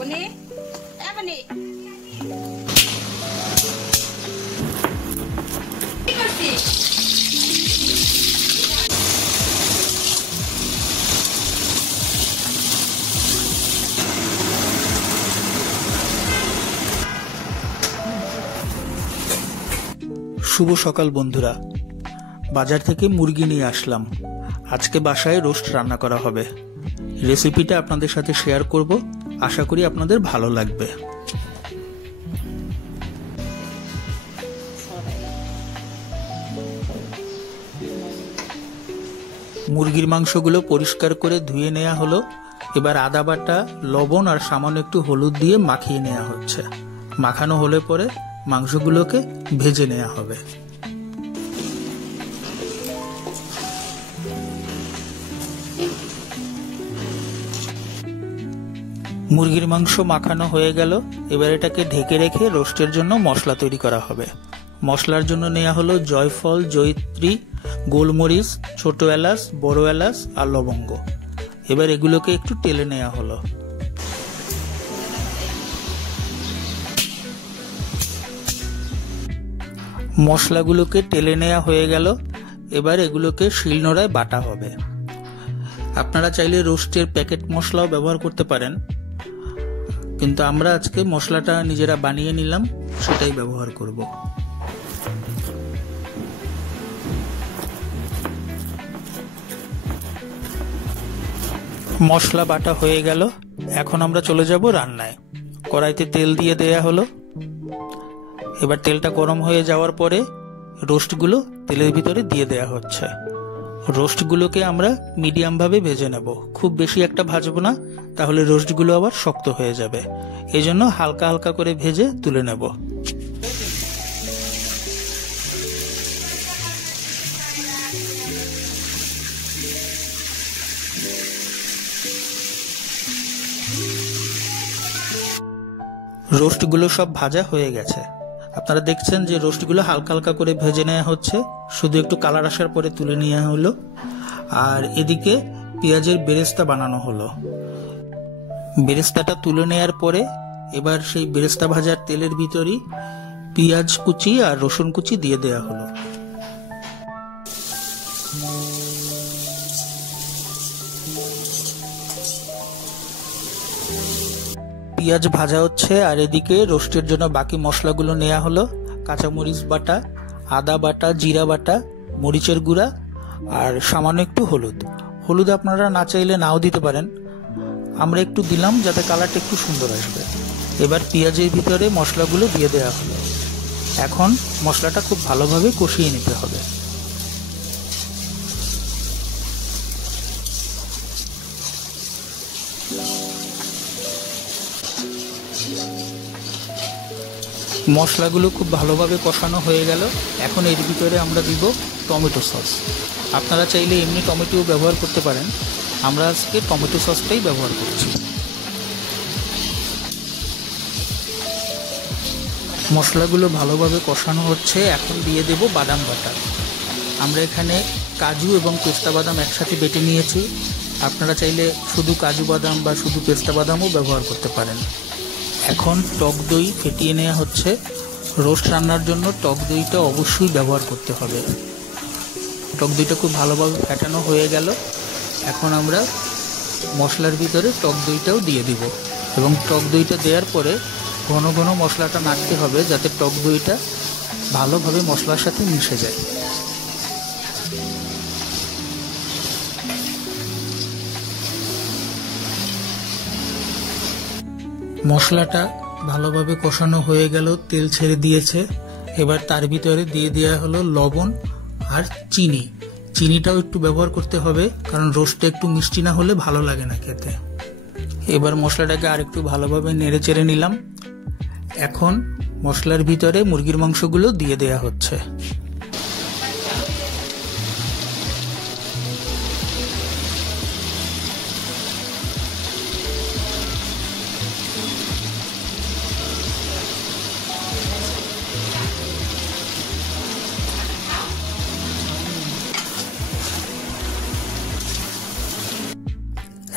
বনি বনি কি করছিস? শুভ সকাল বন্ধুরা, বাজার থেকে মুরগি নিয়ে আসলাম। আজকে বাসায় রোস্ট রান্না করা হবে। রেসিপিটা আপনাদের সাথে শেয়ার করব, আশা করি আপনাদের ভালো লাগবে। মুরগির মাংসগুলো পরিষ্কার করে ধুয়ে নেওয়া হলো। এবার আদা বাটা, লবণ আর সামান্য একটু হলুদ দিয়ে মাখিয়ে নেওয়া হচ্ছে। মাখানো হলে পরে মাংসগুলোকে ভেজে নেওয়া হবে। মুরগির মাংস মাখানো হয়ে গেল। এবার এটাকে ঢেকে রেখে রোস্টের জন্য মশলা তৈরি করা হবে। মশলার জন্য নেওয়া হলো জয়ফল, জয়িত্রী, গোলমরিচ, ছোট এলাচ, বড় এলাচ আর লবঙ্গ। এবার এগুলোকে একটু টেলে নেওয়া হলো। মশলাগুলোকে টেলে নেওয়া হয়ে গেল। এবার এগুলোকে শিলনোড়ায় বাটা হবে। আপনারা চাইলে রোস্টের প্যাকেট মশলাও ব্যবহার করতে পারেন, কিন্তু আমরা আজকে মশলাটা নিজেরা বানিয়ে নিলাম, সেটাই ব্যবহার করব। মশলা বাটা হয়ে গেল। এখন আমরা চলে যাব রান্নায়। কড়াইতে তেল দিয়ে দেয়া হলো। এবার তেলটা গরম হয়ে যাওয়ার পরে রোস্টগুলো তেলের ভিতরে দিয়ে দেয়া হচ্ছে। রোস্টগুলোকে আমরা মিডিয়াম ভাবে ভেজে নেব, খুব বেশি একটা ভাজবো না, তাহলে রোস্টগুলো আবার শক্ত হয়ে যাবে। এজন্য হালকা হালকা করে ভেজে তুলে নেব। রোস্টগুলো সব ভাজা হয়ে গেছে। আপনারা দেখছেন যে রোস্টগুলো হালকা হালকা করে ভেজে নেওয়া হচ্ছে, শুধু একটু কালার আসার পরে তুলে নেওয়া হলো। আর এদিকে পেঁয়াজের বেরেস্তা বানানো হলো। বেরেস্তাটা তুলে নেওয়ার পরে এবার সেই বেরেস্তা ভাজার তেলের ভিতরই পেঁয়াজ কুচি আর রসুন কুচি দিয়ে দেওয়া হলো। পেঁয়াজ ভাজা হচ্ছে আর এদিকে রোস্টের জন্য বাকি মশলাগুলো নেওয়া হলো। কাঁচামরিচ বাটা, আদা বাটা, জিরা বাটা, মরিচের গুঁড়া আর সামান্য একটু হলুদ। হলুদ আপনারা না চাইলে নাও দিতে পারেন, আমরা একটু দিলাম যাতে কালারটা একটু সুন্দর আসবে। এবার পেঁয়াজের ভিতরে মশলাগুলো দিয়ে দেওয়া হলো। এখন মশলাটা খুব ভালোভাবে কষিয়ে নিতে হবে। মশলাগুলো খুব ভালোভাবে কষানো হয়ে গেল। এখন এর ভিতরে আমরা দিব টমেটো সস। আপনারা চাইলে এমনি টমেটো ব্যবহার করতে পারেন, আমরা আজকে টমেটো সসটাই ব্যবহার করছি। মশলাগুলো ভালোভাবে কষানো হচ্ছে। এখন দিয়ে দেব বাদাম বাটা। আমরা এখানে কাজু এবং পেস্তা বাদাম একসাথে বেটে নিয়েছি। আপনারা চাইলে শুধু কাজু বাদাম বা শুধু পেস্তা বাদামও ব্যবহার করতে পারেন। এখন টক দই ফেটিয়ে নেওয়া হচ্ছে। রোস্ট রান্নার জন্য টক দইটা অবশ্যই ব্যবহার করতে হবে। টক দইটা খুব ভালোভাবে ফেটানো হয়ে গেল। এখন আমরা মশলার ভিতরে টক দইটাও দিয়ে দিব এবং টক দইটা দেওয়ার পরে ঘন ঘন মশলাটা নাড়তে হবে, যাতে টক দইটা ভালোভাবে মশলার সাথে মিশে যায়। মশলাটা ভালোভাবে কষানো হয়ে গেল, তেল ছেড়ে দিয়েছে। এবার তার ভিতরে দিয়ে দেওয়া হলো লবণ আর চিনি। চিনিটাও একটু ব্যবহার করতে হবে, কারণ রোস্টটা একটু মিষ্টি না হলে ভালো লাগে না খেতে। এবার মশলাটাকে আরেকটু ভালোভাবে নেড়ে চেড়ে নিলাম। এখন মশলার ভিতরে মুরগির মাংসগুলো দিয়ে দেওয়া হচ্ছে।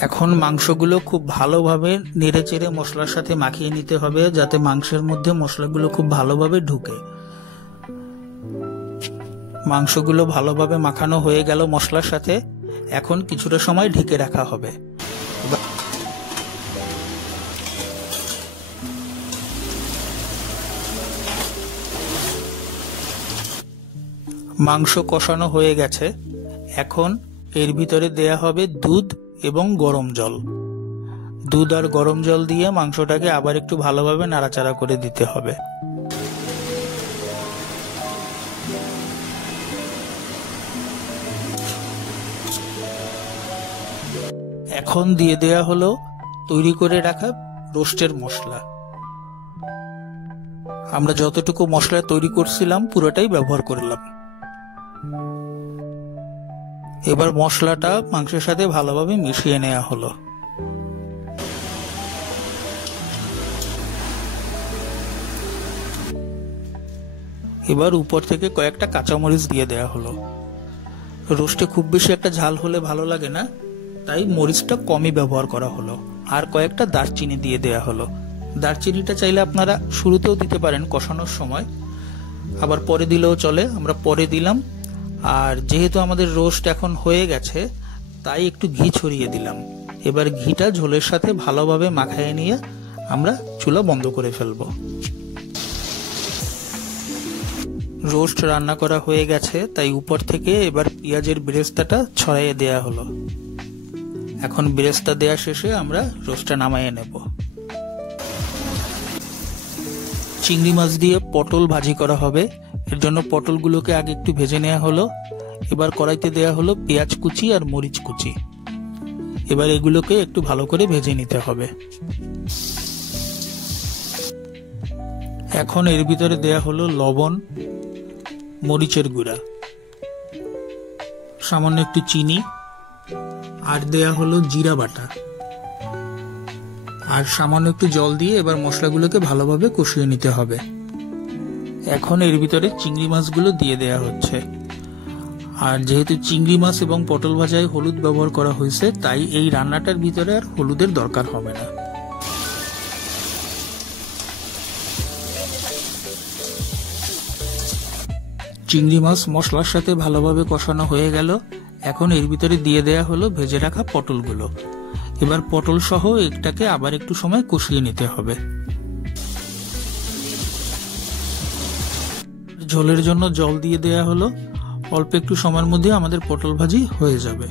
এখন মাংসগুলো খুব ভালোভাবে নেড়েচেড়ে মশলার সাথে মাখিয়ে নিতে হবে, যাতে মাংসের মধ্যে মশলাগুলো খুব ভালোভাবে ঢুকে। মাংসগুলো ভালোভাবে মাখানো হয়ে গেল মশলার সাথে। এখন কিছুটা সময় ঢেকে রাখা হবে। মাংস কষানো হয়ে গেছে। এখন এর ভিতরে দেয়া হবে দুধ এবং গরম জল। দুধ আর গরম জল দিয়ে মাংসটাকে আবার একটু ভালোভাবে নাড়াচাড়া করে দিতে হবে। এখন দিয়ে দেয়া হলো তৈরি করে রাখা রোস্টের মশলা। আমরা যতটুকু মশলা তৈরি করছিলাম পুরোটাই ব্যবহার করলাম। এবার মশলাটা মাংসের সাথে ভালোভাবে মিশিয়ে নেওয়া হলো। এবার উপর থেকে কয়েকটা কাঁচামরিচ দিয়ে দেওয়া হলো। রোস্টে খুব বেশি একটা ঝাল হলে ভালো লাগে না, তাই মরিচটা কমই ব্যবহার করা হলো। আর কয়েকটা দারচিনি দিয়ে দেওয়া হলো। দারচিনিটা চাইলে আপনারা শুরুতেও দিতে পারেন কষানোর সময়, আবার পরে দিলেও চলে। আমরা পরে দিলাম। আর যেহেতু আমাদের রোস্ট এখন হয়ে গেছে, তাই একটু ঘি ছড়িয়ে দিলাম। এবার ঘিটা ঝোলের সাথে ভালোভাবে মাখিয়ে নিয়ে আমরা চুলা বন্ধ করে ফেলব। রোস্ট রান্না করা হয়ে গেছে, তাই উপর থেকে এবার পেঁয়াজের বেরেস্তাটা ছড়াইয়ে দেয়া হলো। এখন বেরেস্তা দেয়া শেষে আমরা রোস্টটা নামাইয়ে নেব। চিংড়ি মাছ দিয়ে পটল ভাজি করা হবে। এর জন্য পটলগুলোকে আগে একটু ভেজে নেওয়া হলো। এবার কড়াইতে দেয়া হলো পেঁয়াজ কুচি আর মরিচ কুচি। এবার এগুলোকে একটু ভালো করে ভেজে নিতে হবে। এখন এর ভিতরে দেয়া হলো লবণ, মরিচের গুঁড়া, সামান্য একটু চিনি, আর দেয়া হলো জিরা বাটা, আর সামান্য একটু জল দিয়ে এবার মশলাগুলোকে ভালোভাবে কষিয়ে নিতে হবে। এখন এর ভিতরে চিংড়ি মাছগুলো দিয়ে দেয়া হচ্ছে। আর যেহেতু চিংড়ি মাছ এবং পটল ভাজায় হলুদ ব্যবহার করা হয়েছে, তাই এই রান্নাটার ভিতরে আর হলুদের দরকার হবে না। চিংড়ি মাছ মশলার সাথে ভালোভাবে কষানো হয়ে গেল। এখন এর ভিতরে দিয়ে দেয়া হলো ভেজে রাখা পটলগুলো। এবার পটল সহ এটাকে আবার একটু সময় কষিয়ে নিতে হবে। ঝোলের জন্য জল দিয়ে দেয়া হলো। অল্প একটু সময়ের মধ্যে আমাদের পটল ভাজি হয়ে যাবে।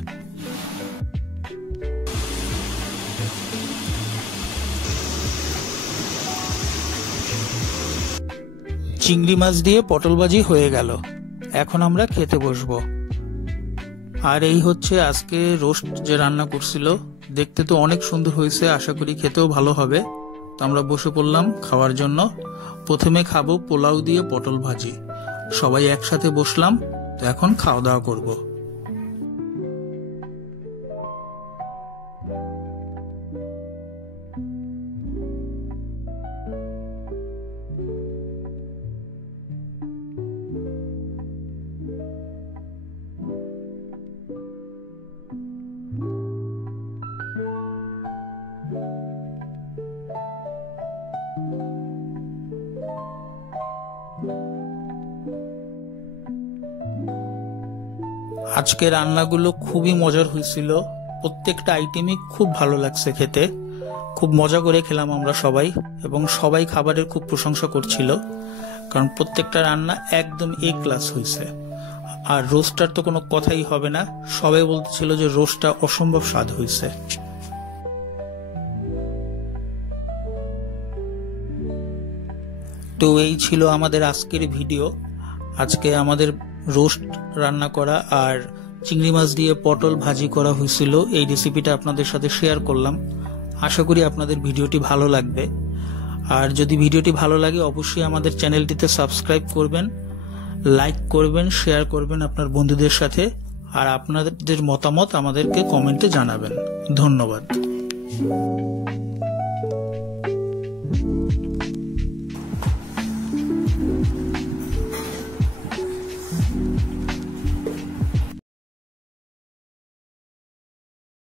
চিংড়ি মাছ দিয়ে পটল ভাজি হয়ে গেল। এখন আমরা খেতে বসবো। আর এই হচ্ছে আজকে রোস্ট যে রান্না করছিল। দেখতে তো অনেক সুন্দর হয়েছে, আশা করি খেতেও ভালো হবে। তো আমরা বসে পড়লাম খাওয়ার জন্য। প্রথমে খাবো পোলাও দিয়ে পটল ভাজি। সবাই একসাথে বসলাম, তো এখন খাওয়া দাওয়া করবো। আজকে রান্নাগুলো খুবই মজার হয়েছিল। প্রত্যেকটা আইটেমই খুব ভালো লাগছে খেতে। খুব মজা করে খেলাম আমরা সবাই, এবং সবাই খাবারের খুব প্রশংসা করছিল, কারণ প্রত্যেকটা রান্না একদম এ ক্লাস হয়েছে। আর রোস্টার তো কোনো কথাই হবে না, সবাই বলতেছিল যে রোস্টটা অসম্ভব স্বাদ হয়েছে। তো এই ছিল আমাদের আজকের ভিডিও। আজকে আমাদের রোস্ট রান্না করা আর চিংড়ি মাছ দিয়ে পটল ভাজি করা হয়েছিল, এই রেসিপিটা আপনাদের সাথে শেয়ার করলাম। আশা করি আপনাদের ভিডিওটি ভালো লাগবে। আর যদি ভিডিওটি ভালো লাগে অবশ্যই আমাদের চ্যানেলটিতে সাবস্ক্রাইব করবেন, লাইক করবেন, শেয়ার করবেন আপনার বন্ধুদের সাথে। আর আপনাদের মতামত আমাদেরকে কমেন্টে জানাবেন। ধন্যবাদ।